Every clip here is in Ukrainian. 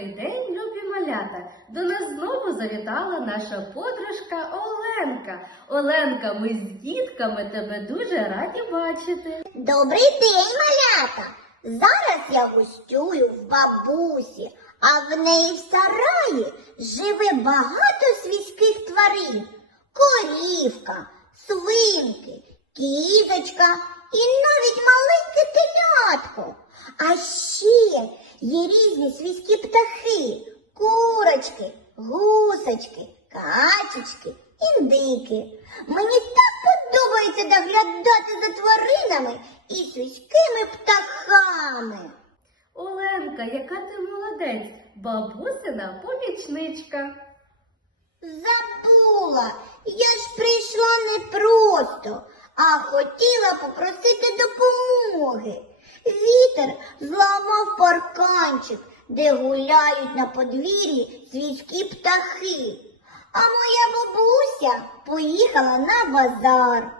Добрий день, любі малята! До нас знову завітала наша подружка Оленка. Оленка, ми з дітками тебе дуже раді бачити. Добрий день, малята! Зараз я гостюю в бабусі, а в неї в сараї живе багато свійських тварин. Корівка, свинки, кізочка і навіть маленьке телятко. А ще є різні свійські птахи, курочки, гусочки, качечки, індики. Мені так подобається доглядати за тваринами і свійськими птахами. Оленка, яка ти молодець, бабусина помічничка. Забула, я ж прийшла не просто, а хотіла попросити допомоги. Вітер зламав парканчик, де гуляють на подвір'ї свійські птахи. А моя бабуся поїхала на базар.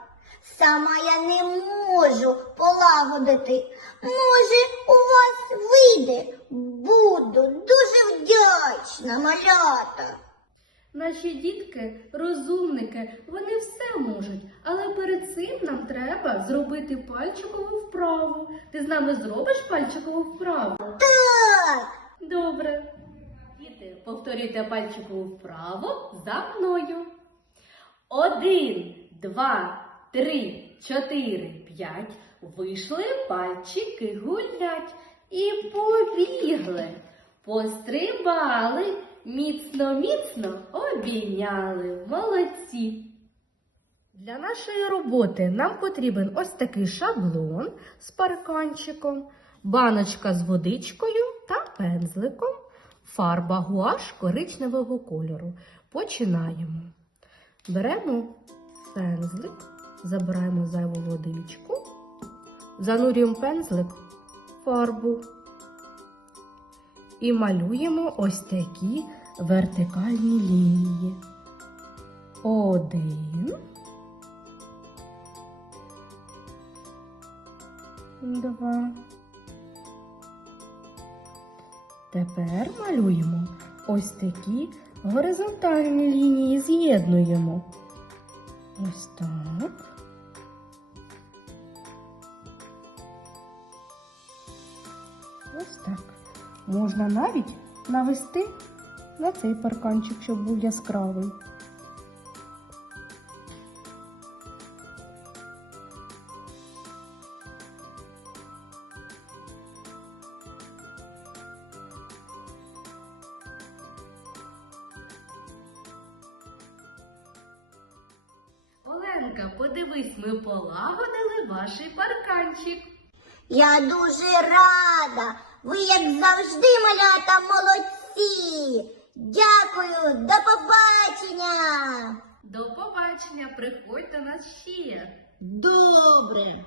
Сама я не можу полагодити. Може, у вас вийде? Буду дуже вдячна, малята. Наші дітки розумники, вони все треба зробити пальчикову вправу. Ти з нами зробиш пальчикову вправу? Так. Добре. Діти, повторюйте пальчикову вправу за мною. Один, два, три, чотири, п'ять. Вийшли пальчики гулять і побігли. Пострибали, міцно-міцно обійняли. Молодці. Для нашої роботи нам потрібен ось такий шаблон з парканчиком, баночка з водичкою та пензликом, фарба гуаш коричневого кольору. Починаємо. Беремо пензлик, забираємо зайву водичку, занурюємо пензлик фарбу і малюємо ось такі вертикальні лінії. Один. Два. Тепер малюємо ось такі горизонтальні лінії, з'єднуємо. Ось так. Ось так. Можна навіть навести на цей парканчик, щоб був яскравий. Оленка, подивись, ми полагодили ваш парканчик. Я дуже рада. Ви, як завжди, малята, молодці. Дякую, до побачення. До побачення, приходьте нас ще. Добре.